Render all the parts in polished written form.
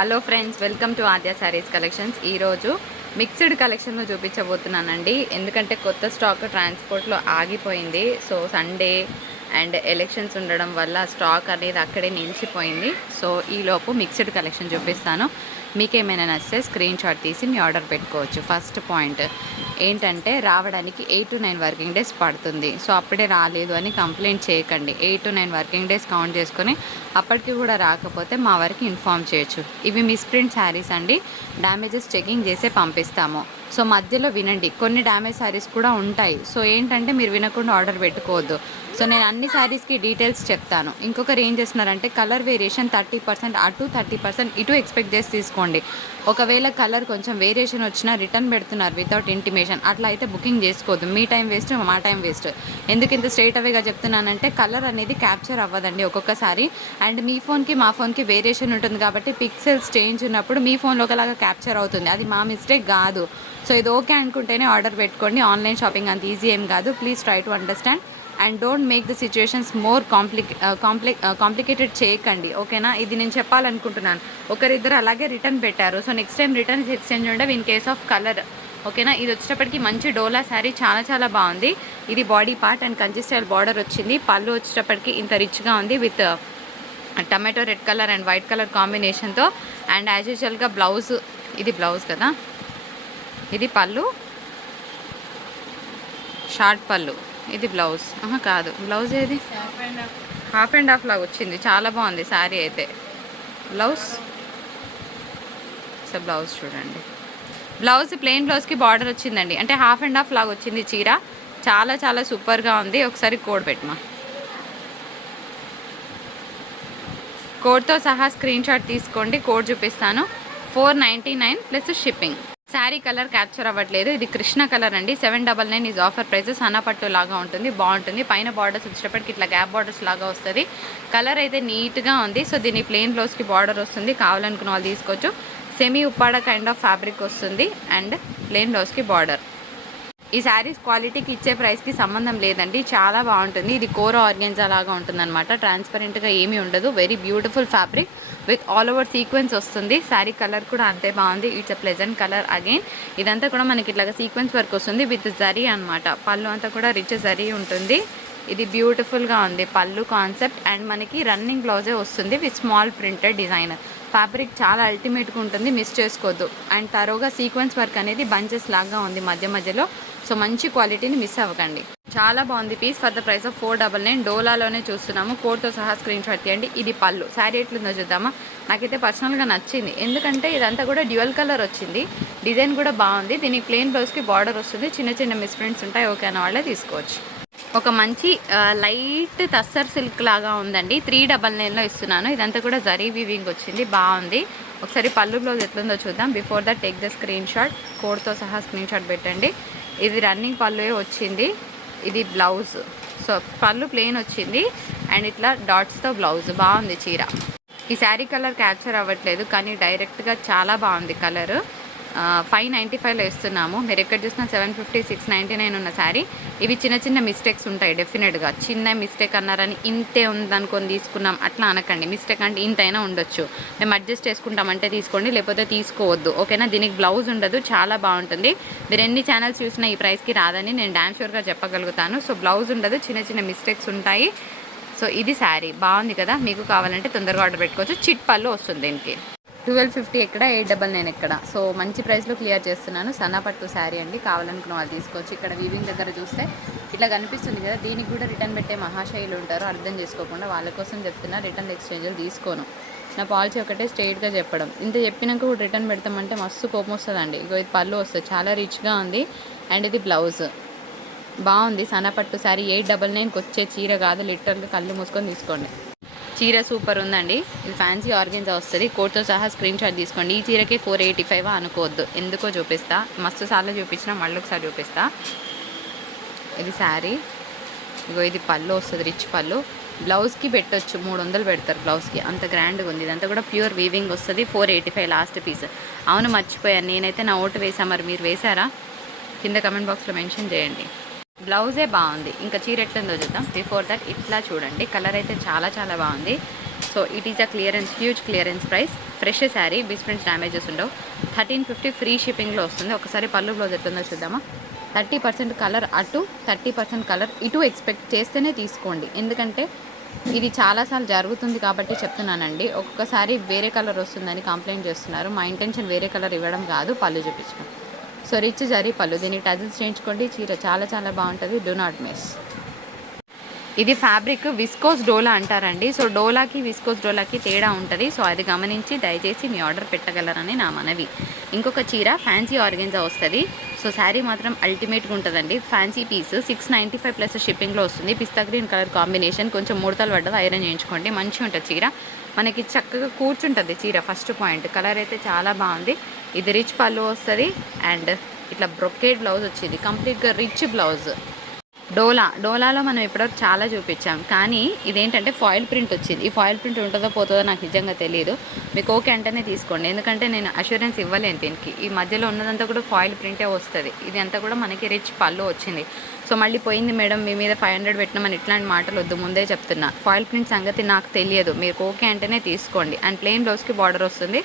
Hello friends, welcome to Aadya saris collections. ఈరోజు mixed కలెక్షన్లో చూపించబోతున్నానండి. ఎందుకంటే కొత్త స్టాక్ ట్రాన్స్పోర్ట్లో ఆగిపోయింది. సో సండే అండ్ ఎలక్షన్స్ ఉండడం వల్ల స్టాక్ అనేది అక్కడే నిలిచిపోయింది. సో ఈలోపు మిక్స్డ్ కలెక్షన్ చూపిస్తాను. మీకేమైనా నచ్చితే స్క్రీన్ షాట్ తీసి మీ ఆర్డర్ పెట్టుకోవచ్చు. ఫస్ట్ పాయింట్ ఏంటంటే, రావడానికి 8 to 9 వర్కింగ్ డేస్ పడుతుంది. సో అప్పుడే రాలేదు అని కంప్లైంట్ చేయకండి. 8 to 9 వర్కింగ్ డేస్ కౌంట్ చేసుకొని అప్పటికి కూడా రాకపోతే మా వరకు ఇన్ఫామ్ చేయొచ్చు. ఇవి మిస్ప్రింట్ శారీస్ అండి. డ్యామేజెస్ చెకింగ్ చేసే పంపిస్తాము. సో మధ్యలో వినండి, కొన్ని డ్యామేజ్ శారీస్ కూడా ఉంటాయి. సో ఏంటంటే మీరు వినకుండా ఆర్డర్ పెట్టుకోవద్దు. సో నేను అన్ని శారీస్కి డీటెయిల్స్ చెప్తాను. ఇంకొకరు ఏం చేస్తున్నారంటే, కలర్ వేరియేషన్ 30% అటు 30% ఇటు ఎక్స్పెక్ట్ చేసి తీసుకోండి. ఒకవేళ కలర్ కొంచెం వేరియేషన్ వచ్చినా రిటర్న్ పెడుతున్నారు వితౌట్ ఇంటిమేషన్. అట్లా అయితే బుకింగ్ చేసుకోవద్దు. మీ టైం వేస్ట్, మా టైం వేస్ట్. ఎందుకు ఇంత స్ట్రైట్ అవేగా చెప్తున్నానంటే, కలర్ అనేది క్యాప్చర్ అవ్వదండి ఒక్కొక్కసారి. అండ్ మీ ఫోన్కి మా ఫోన్కి వేరియేషన్ ఉంటుంది కాబట్టి పిక్సెల్స్ చేంజ్ ఉన్నప్పుడు మీ ఫోన్లో ఒకలాగా క్యాప్చర్ అవుతుంది. అది మా మిస్టేక్ కాదు. సో ఇది ఓకే అనుకుంటేనే ఆర్డర్ పెట్టుకోండి. ఆన్లైన్ షాపింగ్ అంత ఈజీ ఏం కాదు. Please try to understand and don't make the situations more complicated చేయకండి, ఓకేనా? ఇది నేను చెప్పాలనుకుంటున్నాను. ఒకరిద్దరు అలాగే రిటర్న్ పెట్టారు. So next time return exchange ఉండవు ఇన్ కేస్ ఆఫ్ కలర్, ఓకేనా? ఇది వచ్చేటప్పటికి మంచి డోలా శారీ, చాలా చాలా బాగుంది. ఇది body part and Kanchi style border వచ్చింది. పళ్ళు వచ్చేటప్పటికి ఇంత రిచ్గా ఉంది with tomato red colour and white colour కాంబినేషన్తో. అండ్ యాజ్ యూజువల్గా బ్లౌజ్, ఇది బ్లౌజ్ కదా, ఇది పళ్ళు, షార్ట్ పళ్ళు, ఇది బ్లౌజ్. కాదు, బ్లౌజ్ ఏది, హాఫ్ అండ్ హాఫ్ లాగా వచ్చింది. చాలా బాగుంది శారీ అయితే. బ్లౌజ్, సో బ్లౌజ్ చూడండి. బ్లౌజ్ ప్లెయిన్ బ్లౌజ్కి బార్డర్ వచ్చిందండి. అంటే హాఫ్ అండ్ హాఫ్ లాగా వచ్చింది చీర. చాలా చాలా సూపర్గా ఉంది. ఒకసారి కోడ్ పెట్టమా, కోడ్తో సహా స్క్రీన్ షాట్ తీసుకోండి. కోడ్ చూపిస్తాను. 499 plus shipping. Sari colour capture అవ్వట్లేదు. ఇది కృష్ణ కలర్ అండి. 799 ఈజ్ ఆఫర్ ప్రైస్. సన్నపట్టు లాగా ఉంటుంది, బాగుంటుంది. పైన బార్డర్స్ వచ్చేటప్పటికి ఇట్లా గ్యాప్ బార్డర్స్ లాగా వస్తుంది. కలర్ అయితే నీట్గా ఉంది. సో దీని ప్లెయిన్ బ్లౌజ్కి బార్డర్ వస్తుంది. కావాలనుకున్న వాళ్ళు తీసుకోవచ్చు. Semi Uppada kind of fabric వస్తుంది అండ్ ప్లెయిన్ బ్లౌజ్కి బార్డర్. ఈ శారీస్ క్వాలిటీకి ఇచ్చే ప్రైస్కి సంబంధం లేదండి. చాలా బాగుంటుంది. ఇది కోర ఆర్గెన్జా లాగా ఉంటుందన్నమాట. ట్రాన్స్పరెంట్గా ఏమీ ఉండదు. Very beautiful fabric with all over sequence వస్తుంది. శారీ కలర్ కూడా అంతే బాగుంది. It's a pleasant colour again. ఇదంతా కూడా మనకి ఇట్లాగా సీక్వెన్స్ వర్క్ వస్తుంది విత్ జరీ అనమాట. పళ్ళు అంతా కూడా రిచ్ జరీ ఉంటుంది. ఇది బ్యూటిఫుల్గా ఉంది పళ్ళు కాన్సెప్ట్. అండ్ మనకి రన్నింగ్ బ్లౌజే వస్తుంది with small printed design. Fabric చాలా అల్టిమేట్గా ఉంటుంది, మిస్ చేసుకోవద్దు. అండ్ తరోగా సీక్వెన్స్ వర్క్ అనేది బంచెస్ లాగా ఉంది మధ్య మధ్యలో. సో మంచి క్వాలిటీని మిస్ అవ్వకండి. చాలా బాగుంది piece. For the price of 499. డోలాలోనే చూస్తున్నాము. కోడ్తో సహా స్క్రీన్ షాట్ తీయండి. ఇది పళ్ళు. శారీ ఎట్లుందో చూద్దామా. నాకైతే పర్సనల్గా నచ్చింది. ఎందుకంటే ఇదంతా కూడా డ్యూయల్ కలర్ వచ్చింది. డిజైన్ కూడా బాగుంది. దీనికి ప్లెయిన్ బ్లౌజ్కి బార్డర్ వస్తుంది. చిన్న చిన్న మిస్ప్రింట్స్ ఉంటాయి. ఓకే అన్న వాళ్ళే తీసుకోవచ్చు. ఒక మంచి లైట్ టస్సర్ సిల్క్ లాగా ఉందండి. 399లో ఇస్తున్నాను. ఇదంతా కూడా జరీ వీవింగ్ వచ్చింది, బాగుంది. ఒకసారి పళ్ళు బ్లౌజ్ ఎట్లుందో చూద్దాం. Before that take the screen shot. కోడ్తో సహా స్క్రీన్ షాట్ పెట్టండి. ఇది రన్నింగ్ పళ్ళువే వచ్చింది. ఇది బ్లౌజ్. సో పళ్ళు ప్లెయిన్ వచ్చింది అండ్ ఇట్లా డాట్స్తో బ్లౌజ్. బాగుంది చీర. ఈ శారీ కలర్ క్యాప్చర్ అవ్వట్లేదు కానీ డైరెక్ట్గా చాలా బాగుంది కలర్. 595లో ఇస్తున్నాము. మీరు ఎక్కడ చూసినా 750, 699 ఉన్న శారీ. ఇవి చిన్న చిన్న మిస్టేక్స్ ఉంటాయి డెఫినెట్గా. చిన్న మిస్టేక్ అన్నారని ఇంతే ఉందనుకొని తీసుకున్నాం అట్లా అనకండి. మిస్టేక్ అంటే ఇంతైనా ఉండొచ్చు, మేము అడ్జస్ట్ చేసుకుంటామంటే తీసుకోండి, లేకపోతే తీసుకోవద్దు, ఓకేనా? దీనికి బ్లౌజ్ ఉండదు. చాలా బాగుంటుంది. మీరు ఎన్ని ఛానల్స్ చూసినా ఈ ప్రైస్కి రాదని నేను డామ్ షూర్గా చెప్పగలుగుతాను. సో బ్లౌజ్ ఉండదు, చిన్న చిన్న మిస్టేక్స్ ఉంటాయి. సో ఇది శారీ బాగుంది కదా. మీకు కావాలంటే తొందరగా ఆర్డర్ పెట్టుకోవచ్చు. చిట్ పళ్ళు వస్తుంది దీనికి. 1250 ఎక్కడ, 899 ఎక్కడ. సో మంచి ప్రైస్లో క్లియర్ చేస్తున్నాను. సన్నపట్టు శారీ అండి. కావాలనుకున్న వాళ్ళు తీసుకోవచ్చు. ఇక్కడ వీవింగ్ దగ్గర చూస్తే ఇట్లా కనిపిస్తుంది కదా. దీనికి కూడా రిటర్న్ పెట్టే మహాశైలు ఉంటారు, అర్థం చేసుకోకుండా. వాళ్ళ కోసం చెప్తున్నా. రిటర్న్ ఎక్స్చేంజ్లు తీసుకోను. నా పాలసీ ఒకటే స్ట్రైట్గా చెప్పడం. ఇంత చెప్పినాక కూడా రిటర్న్ పెడతామంటే మస్తు కోపం వస్తుందండి. ఇగో ఇది పళ్ళు వస్తుంది, చాలా రిచ్గా ఉంది. అండ్ ఇది బ్లౌజ్ బాగుంది. సన్నపట్టు శారీ. 899కి వచ్చే చీర కాదు. లిటర్లు కళ్ళు మూసుకొని తీసుకోండి. చీర సూపర్ ఉందండి. ఇది ఫ్యాన్సీ ఆర్గెన్జా వస్తుంది. కోట్తో సహా స్క్రీన్ షాట్ తీసుకోండి. ఈ చీరకి 485 అనుకోవద్దు. ఎందుకో చూపిస్తా. మస్తు సార్లు చూపించినా మళ్ళీ ఒకసారి చూపిస్తా. ఇది శారీ. ఇగో ఇది పళ్ళు వస్తుంది, రిచ్ పళ్ళు. బ్లౌజ్కి పెట్టొచ్చు, 300 పెడతారు బ్లౌజ్కి. అంత గ్రాండ్గా ఉంది. ఇదంతా కూడా ప్యూర్ వీవింగ్ వస్తుంది. 485 లాస్ట్ పీస్. అవును, మర్చిపోయాను. నేనైతే నా ఓటు వేసా. మరి మీరు వేసారా? కింద కమెంట్ బాక్స్లో మెన్షన్ చేయండి. బ్లౌజే బాగుంది. ఇంకా చీర ఎట్లుందో చూద్దాం. బిఫోర్ దట్ ఇట్లా చూడండి. కలర్ అయితే చాలా చాలా బాగుంది. So it is a clearance, huge clearance price. Fresh sari, misprints damages ఉండవు. 1350 ఫ్రీ షిప్పింగ్లో వస్తుంది. ఒకసారి పళ్ళు బ్లౌజ్ ఎట్లుందో చూద్దామా. 30% కలర్ అటు, 30% కలర్ ఇటు ఎక్స్పెక్ట్ చేస్తేనే తీసుకోండి. ఎందుకంటే ఇది చాలాసార్లు జరుగుతుంది కాబట్టి చెప్తున్నానండి. ఒక్కొక్కసారి వేరే కలర్ వస్తుందని కంప్లైంట్ చేస్తున్నారు. మా ఇంటెన్షన్ వేరే కలర్ ఇవ్వడం కాదు, పళ్ళు చూపించడం. సో రిచ్ జరీ పళ్ళు, దీన్ని టజిల్స్ చేయించుకోండి. చీర చాలా చాలా బాగుంటుంది. Do not miss. ఇది ఫ్యాబ్రిక్ విస్కోస్ డోలా అంటారండి. సో డోలాకి విస్కోస్ డోలాకి తేడా ఉంటుంది. సో అది గమనించి దయచేసి మీ ఆర్డర్ పెట్టగలరని నా మనవి. ఇంకొక చీర ఫ్యాన్సీ ఆర్గెన్జా వస్తుంది. సో శారీ మాత్రం అల్టిమేట్గా ఉంటుందండి. ఫ్యాన్సీ పీస్ 695 ప్లస్ షిప్పింగ్లో వస్తుంది. పిస్తా గ్రీన్ కలర్ కాంబినేషన్, కొంచెం ముడతలు పడ్డది, ఐరన్ చేయించుకోండి. మంచిగా ఉంటుంది చీర, మనకి చక్కగా కూర్చుంటుంది చీర. ఫస్ట్ పాయింట్ కలర్ అయితే చాలా బాగుంది. ఇది రిచ్ పళ్ళు వస్తుంది అండ్ ఇట్లా బ్రొకేడ్ బ్లౌజ్ వచ్చింది. కంప్లీట్గా రిచ్ బ్లౌజ్. డోలాలో మనం ఇప్పటివరకు చాలా చూపించాం, కానీ ఇదేంటంటే ఫాయిల్ ప్రింట్ వచ్చింది. ఈ ఫాయిల్ ప్రింట్ ఉంటుందో పోతుందో నాకు నిజంగా తెలియదు. మీకు ఓకే అంటేనే తీసుకోండి, ఎందుకంటే నేను అష్యూరెన్స్ ఇవ్వలేను దీనికి. ఈ మధ్యలో ఉన్నదంతా కూడా ఫాయిల్ ప్రింటే వస్తుంది. ఇది అంతా కూడా మనకి రిచ్ పళ్ళు వచ్చింది. సో మళ్ళీ పోయింది మేడం మీ మీద 500 పెట్టినామని ఇట్లాంటి మాటలు వద్దు, ముందే చెప్తున్నా. ఫాయిల్ ప్రింట్ సంగతి నాకు తెలియదు, మీకు ఓకే అంటేనే తీసుకోండి. అండ్ ప్లెయిన్ బ్లౌజ్కి బార్డర్ వస్తుంది.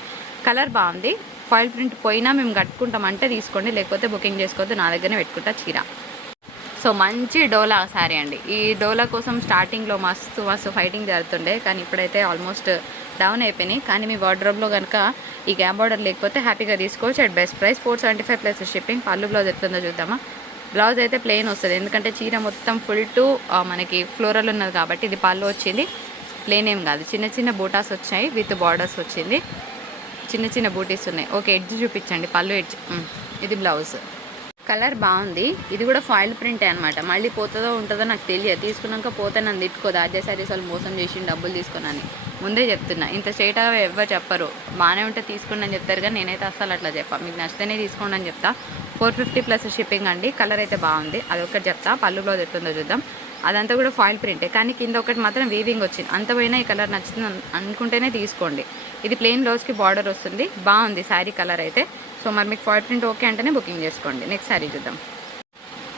కలర్ బాగుంది. ఫాయిల్ ప్రింట్ పోయినా మేము కట్టుకుంటామంటే తీసుకోండి, లేకపోతే బుకింగ్ చేసుకోవద్దు. నా దగ్గరనే పెట్టుకుంటా చీర. సో మంచి డోలా శారీ అండి. ఈ డోలా కోసం స్టార్టింగ్లో మస్తు ఫైటింగ్ జరుగుతుండే, కానీ ఇప్పుడైతే ఆల్మోస్ట్ డౌన్ అయిపోయినాయి. కానీ మీ వార్డ్రోబ్లో కనుక ఈ గ్యాప్ బార్డర్ లేకపోతే హ్యాపీగా తీసుకోవచ్చు. At best price 475 plus shipping. పళ్ళు బ్లౌజ్ ఎట్లుందో చూద్దామా. బ్లౌజ్ అయితే ప్లెయిన్ వస్తుంది, ఎందుకంటే చీర మొత్తం ఫుల్ టు మనకి ఫ్లోరల్ ఉన్నది కాబట్టి ఇది పళ్ళు వచ్చింది. ప్లెయిన్ ఏం కాదు, చిన్న చిన్న బూటాస్ వచ్చాయి విత్ బార్డర్స్ వచ్చింది. చిన్న చిన్న బూటీస్ ఉన్నాయి. ఓకే ఎడ్జ్ చూపించండి, పళ్ళు ఎడ్జ్. ఇది బ్లౌజ్. కలర్ బాగుంది. ఇది కూడా ఫాయిల్ ప్రింటే అనమాట. మళ్ళీ పోతుందో ఉంటుందో నాకు తెలియదు. తీసుకున్నాక పోతే నన్ను తిట్టుకోదు, అజయ్ సారీస్ వాళ్ళు మోసం చేసి డబ్బులు తీసుకున్నాను ముందే చెప్తున్నా. ఇంత స్ట్రైట్గా ఎవరు చెప్పరు. బాగానే ఉంటే తీసుకోండి అని చెప్తారు, కానీ నేనైతే అస్సలు అట్లా చెప్పా. మీకు నచ్చితేనే తీసుకోండి అని చెప్తా. 450 ప్లస్ షిప్పింగ్ అండి. కలర్ అయితే బాగుంది, అదొకటి చెప్తా. పళ్ళు బ్లౌజ్ ఎట్లుందో చూద్దాం. అదంతా కూడా ఫాయిల్ ప్రింటే, కానీ కింద ఒకటి మాత్రం వీవింగ్ వచ్చింది. అంత పోయినా ఈ కలర్ నచ్చుతుంది అనుకుంటేనే తీసుకోండి. ఇది ప్లెయిన్ బ్లౌజ్కి బార్డర్ వస్తుంది. బాగుంది శారీ కలర్ అయితే. సో మరి మీకు ఫాయిల్ ప్రింట్ ఓకే అంటేనే బుకింగ్ చేసుకోండి. నెక్స్ట్ శారీ చూద్దాం.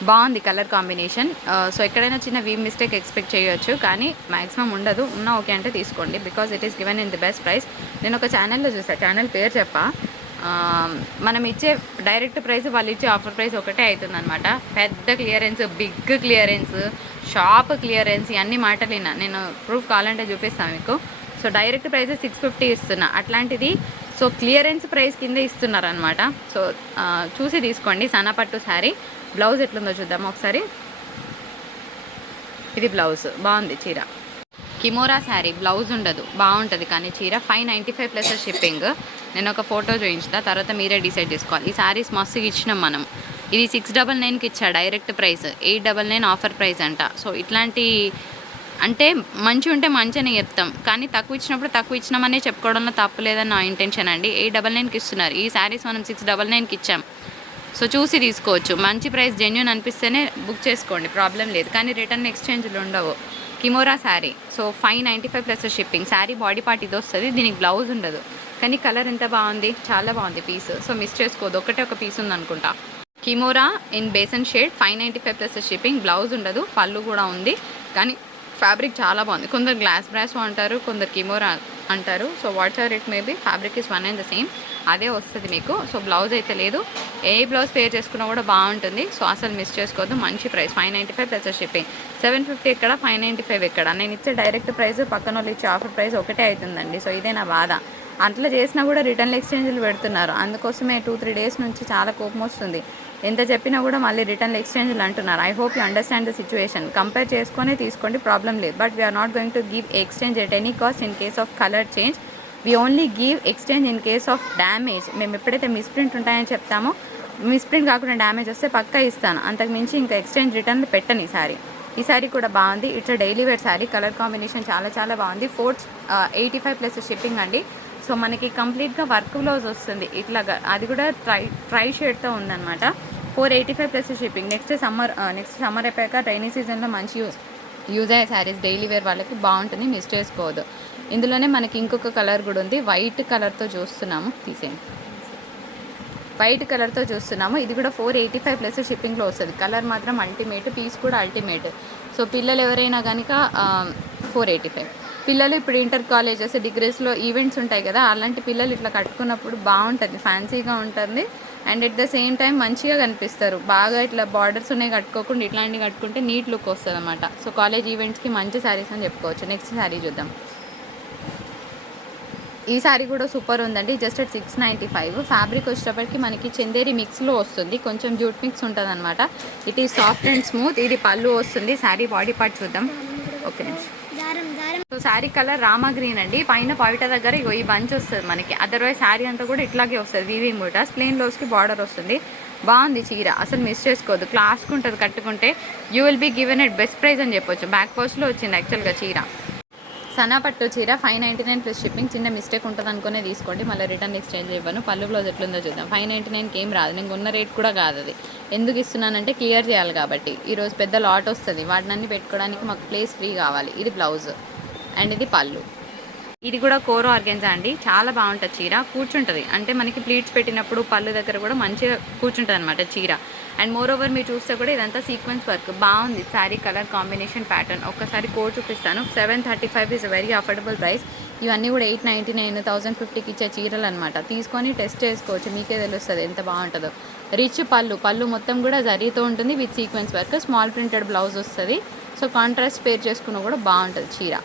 బాగుంది కలర్ కాంబినేషన్. సో ఎక్కడైనా చిన్న వీ మిస్టేక్ ఎక్స్పెక్ట్ చేయొచ్చు, కానీ మ్యాక్సిమం ఉండదు. ఉన్నా ఓకే అంటే తీసుకోండి, because it is given in the best price. నేను ఒక ఛానల్లో చూసాను, ఛానల్ పేరు చెప్పా. మనం ఇచ్చే డైరెక్ట్ ప్రైస్, వాళ్ళు ఇచ్చే ఆఫర్ ప్రైస్ ఒకటే అవుతుంది అనమాట. పెద్ద clearance, big clearance, shop clearance, ఇవన్నీ మాటలు విన్నా. నేను ప్రూఫ్ కావాలంటే చూపిస్తాను మీకు. సో డైరెక్ట్ ప్రైస్ 650 ఇస్తున్నా, అట్లాంటిది సో క్లియరెన్స్ ప్రైస్ కింద ఇస్తున్నారనమాట. సో చూసి తీసుకోండి. సన్నపట్టు శారీ. బ్లౌజ్ ఎట్లుందో చూద్దాము ఒకసారి. ఇది బ్లౌజ్ బాగుంది చీర. కిమోరా శారీ, బ్లౌజ్ ఉండదు, బాగుంటుంది కానీ చీర. 595 ప్లస్ షిప్పింగ్. నేను ఒక ఫోటో చూపించుతా, తర్వాత మీరే డిసైడ్ చేసుకోవాలి. ఈ శారీస్ మస్తుగా ఇచ్చినాం మనం. ఇది 699కి ఇచ్చా డైరెక్ట్ ప్రైస్, 899 ఆఫర్ ప్రైస్ అంట. సో ఇట్లాంటి అంటే మంచి ఉంటే మంచి అని చెప్తాం, కానీ తక్కువ ఇచ్చినప్పుడు తక్కువ ఇచ్చినామనే చెప్పుకోవడంలో తప్పు లేదని నా ఇంటెన్షన్ అండి. 899కి ఇస్తున్నారు. ఈ శారీస్ మనం 699కి ఇచ్చాం. సో చూసి తీసుకోవచ్చు. మంచి ప్రైస్ జెన్యూన్ అనిపిస్తేనే బుక్ చేసుకోండి, ప్రాబ్లం లేదు. కానీ రిటర్న్ ఎక్స్చేంజ్లు ఉండవు. Kimora sari. So 595 plus shipping. Sari body part ఇది వస్తుంది, దీనికి బ్లౌజ్ ఉండదు. కానీ కలర్ ఎంత బాగుంది, చాలా బాగుంది పీస్. సో మిస్ చేసుకోవద్దు, ఒక పీస్ ఉందనుకుంటా. Kimora in besan shade, 595 plus shipping. Blouse ఉండదు, పళ్ళు కూడా ఉంది, కానీ ఫ్యాబ్రిక్ చాలా బాగుంది. కొందరు గ్లాస్ బ్రాస్ అంటారు, కొందరు కిమోరా అంటారు. So what's ever it maybe, fabric is one and the same, అదే వస్తుంది మీకు. సో బ్లౌజ్ అయితే లేదు, ఏ బ్లౌజ్ పేర్ చేసుకున్నా కూడా బాగుంటుంది. సో అసలు మిస్ చేసుకోవద్దు. మంచి ప్రైస్ 595 ప్లస్ షిప్పింగ్. 750 ఎక్కడ, 595 ఎక్కడ. నేను ఇచ్చే డైరెక్ట్ ప్రైస్, పక్కన వాళ్ళు ఇచ్చే ఆఫర్ ప్రైస్ ఒకటే అవుతుందండి. సో ఇదే నా బాధ. అట్లా చేసినా కూడా రిటర్న్ ఎక్స్చేంజ్లు పెడుతున్నారు. అందుకోసమే 2-3 డేస్ నుంచి చాలా కోపం వస్తుంది. ఎంత చెప్పినా కూడా మళ్ళీ రిటర్న్ ఎక్స్చేంజ్లు అంటున్నారు. I hope you understand the situation. Compare చేసుకొని తీసుకోండి, ప్రాబ్లం లేదు. But we're not going to give exchange at any cost in case of colour change. We only give exchange in case of damage. మేము ఎప్పుడైతే misprint ఉంటాయని చెప్తామో, misprint కాకుండా damage వస్తే పక్కా ఇస్తాను. అంతకుమించి ఇంకా ఎక్స్చేంజ్ రిటర్న్లు పెట్టను. ఈ సారీ కూడా బాగుంది. It's daily wear sari. Colour combination చాలా చాలా బాగుంది. 485 ప్లస్ షిప్పింగ్ అండి. సో మనకి కంప్లీట్గా వర్క్ బ్లౌజ్ వస్తుంది ఇట్లాగా, అది కూడా ట్రై షేడ్తో ఉందన్నమాట. 485 ప్లస్ షిప్పింగ్. నెక్స్ట్ సమ్మర్ అయిపోయాక రైనీ సీజన్లో మంచి యూజ్ అయ్యే శారీస్, డైలీ వేర్ వాళ్ళకి బాగుంటుంది, మిస్ చేసుకోవద్దు. ఇందులోనే మనకి ఇంకొక కలర్ కూడా ఉంది, వైట్ కలర్తో చూస్తున్నాము. తీసేయండి, వైట్ కలర్తో చూస్తున్నాము. ఇది కూడా 485 ప్లస్ షిప్పింగ్లో వస్తుంది. కలర్ మాత్రం అల్టిమేట్, పీస్ కూడా అల్టిమేట్. సో పిల్లలు ఎవరైనా కనుక 485. పిల్లలు ఇప్పుడు ఇంటర్ కాలేజెస్ డిగ్రీస్లో ఈవెంట్స్ ఉంటాయి కదా, అలాంటి పిల్లలు ఇట్లా కట్టుకున్నప్పుడు బాగుంటుంది, ఫ్యాన్సీగా ఉంటుంది. And at the same time మంచిగా కనిపిస్తారు. బాగా ఇట్లా బార్డర్స్ ఉన్నాయి కట్టుకోకుండా ఇట్లాంటివి కట్టుకుంటే నీట్ లుక్ వస్తుంది అనమాట. సో కాలేజ్ ఈవెంట్స్కి మంచి శారీస్ అని చెప్పుకోవచ్చు. నెక్స్ట్ శారీ చూద్దాం. ఈ శారీ కూడా సూపర్ ఉందండి. Just at 695. ఫ్యాబ్రిక్ వచ్చేటప్పటికి మనకి చందేరి మిక్స్లో వస్తుంది, కొంచెం జూట్ మిక్స్ ఉంటుంది అనమాట. It is soft and smooth. ఇది పళ్ళు వస్తుంది. శారీ బాడీ పార్ట్ చూద్దాం. Okay, so sari colour Rama green అండి. పైన పవిట దగ్గర ఇగో ఈ బంచ్ వస్తుంది మనకి. అదర్వైజ్ శారీ అంతా కూడా ఇట్లాగే వస్తుంది, వీవింగ్ బూటాస్. ప్లెయిన్ బ్లౌజ్కి బార్డర్ వస్తుంది. బాగుంది చీర, అసలు మిస్ చేసుకోవద్దు, క్లాస్కి ఉంటుంది కట్టుకుంటే. You will be given at best price అని చెప్పొచ్చు. బ్యాక్ పోస్ట్లో వచ్చింది యాక్చువల్గా చీర. సనాపట్టు చీర 599 ప్లస్ షిప్పింగ్. చిన్న మిస్టేక్ ఉంటుంది అనుకునే తీసుకోండి, మళ్ళీ రిటర్న్ ఎక్స్చేంజ్ ఇవ్వను. పళ్ళు బ్లౌజ్ ఎట్లుందో చూద్దాం. 599కి ఏం రాదు, నేను ఉన్న రేట్ కూడా కాదు అది. ఎందుకు ఇస్తున్నానంటే క్లియర్ చేయాలి కాబట్టి. ఈరోజు పెద్ద లాట్ వస్తుంది, వాటినన్నీ పెట్టుకోవడానికి మాకు ప్లేస్ ఫ్రీ కావాలి. ఇది బ్లౌజ్ అండ్ ఇది పళ్ళు. ఇది కూడా కోరో ఆర్గెన్జా అండి. చాలా బాగుంటుంది చీర, కూర్చుంటుంది. అంటే మనకి ప్లీట్స్ పెట్టినప్పుడు పళ్ళు దగ్గర కూడా మంచిగా కూర్చుంటుంది అనమాట చీర. అండ్ మోర్ ఓవర్ మీరు చూస్తే కూడా ఇదంతా సీక్వెన్స్ వర్క్ బాగుంది. Sari colour combination pattern. ఒక్కసారి కోడ్ చూపిస్తాను. 735 ఈజ్ వెరీ అఫోర్డబుల్ ప్రైస్. ఇవన్నీ కూడా 899, 1050కి ఇచ్చే చీరలు అనమాట. తీసుకొని టెస్ట్ చేసుకోవచ్చు, మీకే తెలుస్తుంది ఎంత బాగుంటుందో. రిచ్ పళ్ళు మొత్తం కూడా జరీతో ఉంటుంది with sequence work. Small printed blouse వస్తుంది. సో కాంట్రాస్ట్ పేర్ చేసుకున్న కూడా బాగుంటుంది చీర.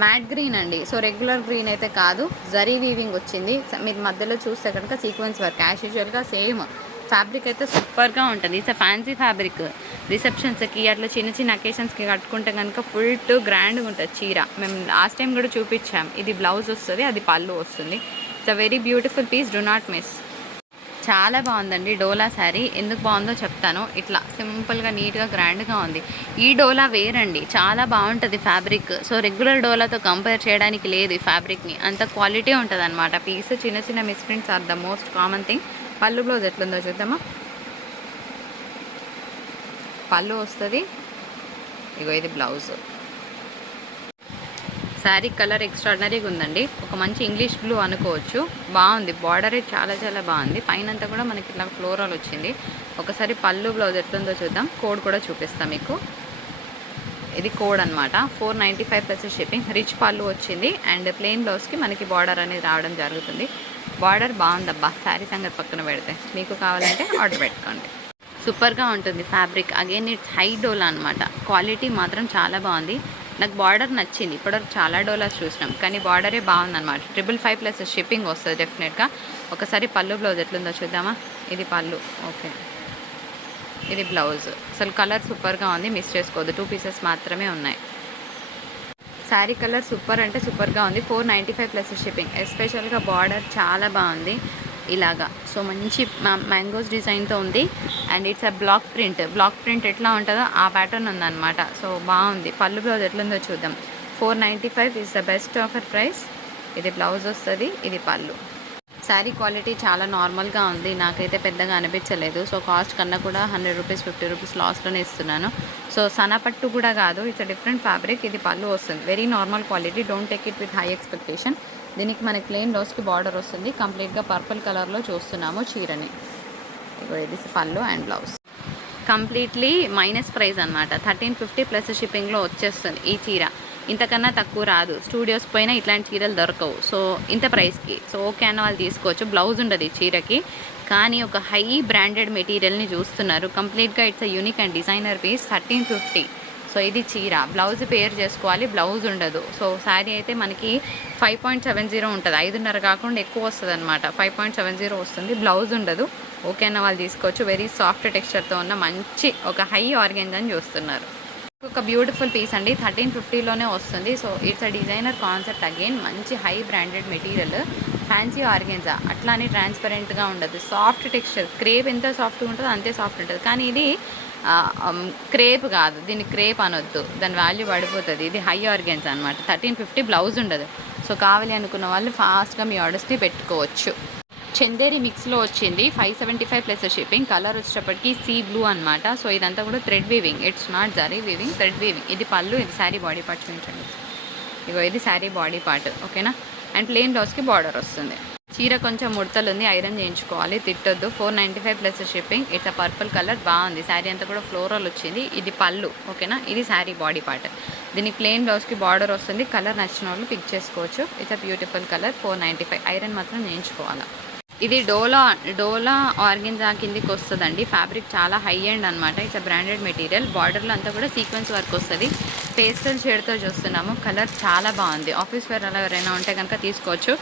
మ్యాట్ గ్రీన్ అండి. సో రెగ్యులర్ గ్రీన్ అయితే కాదు, జరీ వీవింగ్ వచ్చింది. మీరు మధ్యలో చూస్తే కనుక సీక్వెన్స్ వర్క్ యాజ్ యూజువల్గా సేమ్. ఫ్యాబ్రిక్ అయితే సూపర్గా ఉంటుంది. It's fancy fabric. రిసెప్షన్స్కి అట్లా చిన్న చిన్న అకేషన్స్కి కట్టుకుంటే కనుక ఫుల్ టు గ్రాండ్గా ఉంటుంది చీర. మేము లాస్ట్ టైం కూడా చూపించాం. ఇది బ్లౌజ్ వస్తుంది, అది పళ్ళు వస్తుంది. It's a very beautiful piece, do not miss. చాలా బాగుందండి డోలా శారీ. ఎందుకు బాగుందో చెప్తాను. ఇట్లా సింపుల్గా నీట్గా గ్రాండ్గా ఉంది. ఈ డోలా వేరండి, చాలా బాగుంటుంది ఫ్యాబ్రిక్. సో రెగ్యులర్ డోలాతో కంపేర్ చేయడానికి లేదు ఈ ఫ్యాబ్రిక్ని, అంత క్వాలిటీ ఉంటుంది అనమాట. పీస్ చిన్న చిన్న misprints are the most common thing. పళ్ళు బ్లౌజ్ ఎట్లుందో చూద్దామా. పళ్ళు వస్తుంది, ఇగో ఇది బ్లౌజ్. శారీ కలర్ ఎక్స్ట్రాడినరీగా ఉందండి. ఒక మంచి ఇంగ్లీష్ బ్లూ అనుకోవచ్చు. బాగుంది, బార్డర్ చాలా చాలా బాగుంది. పైనంతా కూడా మనకి ఇట్లా ఫ్లోరల్ వచ్చింది. ఒకసారి పళ్ళు బ్లౌజ్ ఎట్లుందో చూద్దాం. కోడ్ కూడా చూపిస్తాం మీకు. ఇది కోడ్ అనమాట. 495 ప్లస్ షిప్పింగ్. రిచ్ పళ్ళు వచ్చింది అండ్ ప్లెయిన్ బ్లౌజ్కి మనకి బార్డర్ అనేది రావడం జరుగుతుంది. బార్డర్ బాగుందబ్బా. శారీ సంగతి పక్కన పెడితే మీకు కావాలంటే ఆర్డర్ పెట్టుకోండి. సూపర్గా ఉంటుంది ఫ్యాబ్రిక్. అగైన్ ఇట్స్ హై డోలా అనమాట. క్వాలిటీ మాత్రం చాలా బాగుంది. నాకు బార్డర్ నచ్చింది. ఇప్పటివరకు చాలా డోలాస్ చూసినాం, కానీ బార్డరే బాగుందన్నమాట. 555 ప్లస్ షిప్పింగ్ వస్తుంది డెఫినెట్గా. ఒకసారి పళ్ళు బ్లౌజ్ ఎట్లుందో చూద్దామా. ఇది పళ్ళు, ఓకే. ఇది బ్లౌజ్. అసలు కలర్ సూపర్గా ఉంది, మిస్ చేసుకోవద్దు. 2 పీసెస్ మాత్రమే ఉన్నాయి. శారీ కలర్ సూపర్ అంటే సూపర్గా ఉంది. 495 ప్లస్ షిప్పింగ్. ఎస్పెషల్గా బార్డర్ చాలా బాగుంది ఇలాగా. సో మంచి మ్యాంగోస్ డిజైన్తో ఉంది and it's a block print ఎట్లా ఉంటుందో ఆ ప్యాటర్న్ ఉందన్నమాట. సో బాగుంది. పళ్ళు బ్లౌజ్ ఎట్లుందో చూద్దాం. 495 is the best offer price. ఇది బ్లౌజ్ వస్తుంది, ఇది పళ్ళు. శారీ క్వాలిటీ చాలా నార్మల్గా ఉంది, నాకైతే పెద్దగా అనిపించలేదు. సో కాస్ట్ కన్నా కూడా 100 రూపీస్ 50 రూపీస్ లాస్లోనే ఇస్తున్నాను. సో సనపట్టు కూడా కాదు, ఇట్స్ డిఫరెంట్ ఫ్యాబ్రిక్. ఇది పళ్ళు వస్తుంది, very normal quality. Don't take it with high expectation. దీనికి మనకి ప్లెయిన్ బ్లౌజ్కి బార్డర్ వస్తుంది. కంప్లీట్గా పర్పుల్ కలర్లో చూస్తున్నాము చీరని. ఇది పళ్ళు and blouse. Completely minus price అనమాట. 1350 ప్లస్ షిప్పింగ్లో వచ్చేస్తుంది ఈ చీర. ఇంతకన్నా తక్కువ రాదు. స్టూడియోస్ పైన ఇట్లాంటి చీరలు దొరకవు. సో ఇంత ప్రైస్కి సో ఓకే అన్న వాళ్ళు తీసుకోవచ్చు. బ్లౌజ్ ఉండదు ఈ చీరకి, కానీ ఒక హై బ్రాండెడ్ మెటీరియల్ని చూస్తున్నారు. కంప్లీట్గా it's a unique and designer piece. 1350. So ఇది చీర. బ్లౌజ్ పేర్ చేసుకోవాలి, బ్లౌజ్ ఉండదు. సో శారీ అయితే మనకి 5.70 ఉంటుంది. 5.5 కాకుండా ఎక్కువ వస్తుంది అనమాట. 5.70 వస్తుంది, బ్లౌజ్ ఉండదు. ఓకే అన్న వాళ్ళు తీసుకోవచ్చు. వెరీ సాఫ్ట్ టెక్స్చర్తో ఉన్న మంచి ఒక హై ఆర్గెంజా అని చూస్తున్నారు. ఒక బ్యూటిఫుల్ పీస్ అండి. 1350లోనే వస్తుంది. So it's a designer concept. Again మంచి high branded material, fancy organza. అట్లానే ట్రాన్స్పరెంట్గా ఉండదు, సాఫ్ట్ టెక్స్చర్. క్రేప్ ఎంత సాఫ్ట్గా ఉంటుందో అంతే సాఫ్ట్ ఉంటుంది, కానీ ఇది క్రేప్ కాదు. దీన్ని క్రేప్ అనొద్దు, దాని వాల్యూ పడిపోతుంది. ఇది హై ఆర్గెన్జా అనమాట. 1350, బ్లౌజ్ ఉండదు. సో కావాలి అనుకున్న వాళ్ళు ఫాస్ట్గా మీ ఆర్డర్స్ని పెట్టుకోవచ్చు. చందేరి మిక్స్లో వచ్చింది. 575 ప్లస్ షిప్పింగ్. కలర్ వచ్చేటప్పటికి సీ బ్లూ అనమాట. సో ఇదంతా కూడా thread weaving, it's not zari weaving, thread weaving. ఇది పళ్ళు, ఇది శారీ బాడీ పార్ట్ చూపించండి. ఇగో ఇది శారీ బాడీ పార్ట్, ఓకేనా. అండ్ ప్లెయిన్ బ్లౌజ్కి బార్డర్ వస్తుంది. చీర కొంచెం ముడతలు ఉంది, ఐరన్ చేయించుకోవాలి, తిట్టొద్దు. 495 plus shipping. It's a purple colour, బాగుంది. శారీ అంతా కూడా ఫ్లోరల్ వచ్చింది. ఇది పళ్ళు, ఓకేనా. ఇది శారీ బాడీ పార్ట్. దీనికి ప్లెయిన్ బ్లౌజ్కి బార్డర్ వస్తుంది. కలర్ నచ్చిన వాళ్ళు పిక్ చేసుకోవచ్చు. It's a beautiful colour. 495. Iron మాత్రం చేయించుకోవాలి. ఇది డోలా ఆర్గెన్జా కిందికి వస్తుందండి. ఫ్యాబ్రిక్ చాలా హై ఎండ్ అనమాట. It's a branded material. బార్డర్లో అంతా కూడా సీక్వెన్స్ వర్క్ వస్తుంది. పేస్టల్ షేడ్తో చూస్తున్నాము. కలర్ చాలా బాగుంది. ఆఫీస్ వేర్ అలా ఎవరైనా ఉంటే కనుక తీసుకోవచ్చు.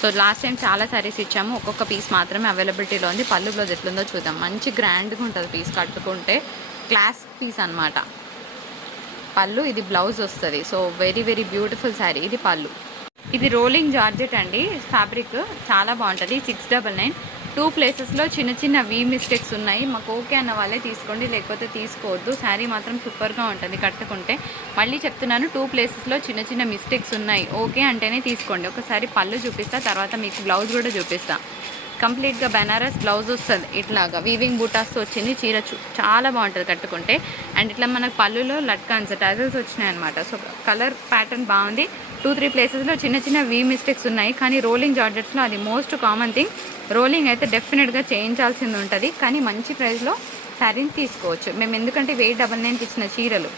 సో లాస్ట్ టైం చాలా శారీస్ ఇచ్చాము, ఒక్కొక్క పీస్ మాత్రమే అవైలబిలిటీలో ఉంది. పళ్ళు బ్లౌజ్ ఎట్లుందో చూద్దాం. మంచి గ్రాండ్గా ఉంటుంది పీస్, కట్టుకుంటే క్లాస్ పీస్ అనమాట. పళ్ళు, ఇది బ్లౌజ్ వస్తుంది. So very very beautiful sari. ఇది పళ్ళు. ఇది రోలింగ్ జార్జెట్ అండి. ఫ్యాబ్రిక్ చాలా బాగుంటుంది. 699. 2 ప్లేసెస్లో చిన్న చిన్న వీ మిస్టేక్స్ ఉన్నాయి. మాకు ఓకే అన్న వాళ్ళే తీసుకోండి, లేకపోతే తీసుకోవద్దు. శారీ మాత్రం సూపర్గా ఉంటుంది కట్టుకుంటే. మళ్ళీ చెప్తున్నాను, 2 ప్లేసెస్లో చిన్న చిన్న మిస్టేక్స్ ఉన్నాయి. ఓకే అంటేనే తీసుకోండి. ఒకసారి పళ్ళు చూపిస్తా, తర్వాత మీకు బ్లౌజ్ కూడా చూపిస్తా. కంప్లీట్గా బెనారస్ బ్లౌజ్ వస్తుంది. ఇట్లాగా వీవింగ్ బూటాస్తో వచ్చింది. చీర చాలా బాగుంటుంది కట్టుకుంటే. అండ్ ఇట్లా మనకు పళ్ళులో లట్కాన్స్ టజల్స్ వచ్చినాయి అనమాట. సో కలర్ ప్యాటర్న్ బాగుంది. 2-3 ప్లేసెస్లో చిన్న చిన్న వీ మిస్టేక్స్ ఉన్నాయి, కానీ రోలింగ్ జార్జెట్స్లో అది మోస్ట్ కామన్ థింగ్. రోలింగ్ అయితే డెఫినెట్గా చేయించాల్సింది ఉంటుంది, కానీ మంచి ప్రైస్లో శారీని తీసుకోవచ్చు మేము. ఎందుకంటే 899కి ఇచ్చిన చీరలు.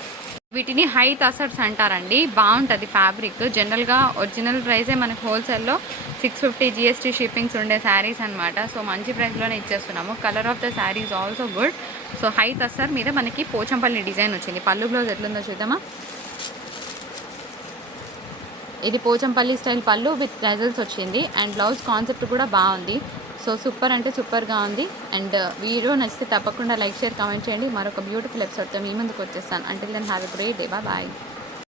వీటిని హై తసర్స్ అంటారండి. బాగుంటుంది ఫ్యాబ్రిక్. జనరల్గా ఒరిజినల్ ప్రైజే మనకు హోల్సేల్లో 650 GST షిప్పింగ్స్ ఉండే శారీస్ అనమాట. సో మంచి ప్రైస్లోనే ఇచ్చేస్తున్నాము. Colour of the saris also good. So high tussar మీద మనకి పోచంపల్లి డిజైన్ వచ్చింది. పళ్ళు బ్లౌజ్ ఎట్లుందో చూద్దామా. ఇది పోచంపల్లి స్టైల్ పళ్ళు విత్ టజల్స్ వచ్చింది. అండ్ బ్లౌజ్ కాన్సెప్ట్ కూడా బాగుంది. సో సూపర్ అంటే సూపర్గా ఉంది. అండ్ వీడియో నచ్చితే తప్పకుండా లైక్, షేర్, కామెంట్ చేయండి. మరొక బ్యూటిఫుల్ ఎపిసోడ్తో మీ ముందుకు వచ్చేస్తాను. Until then have a great day. Bye.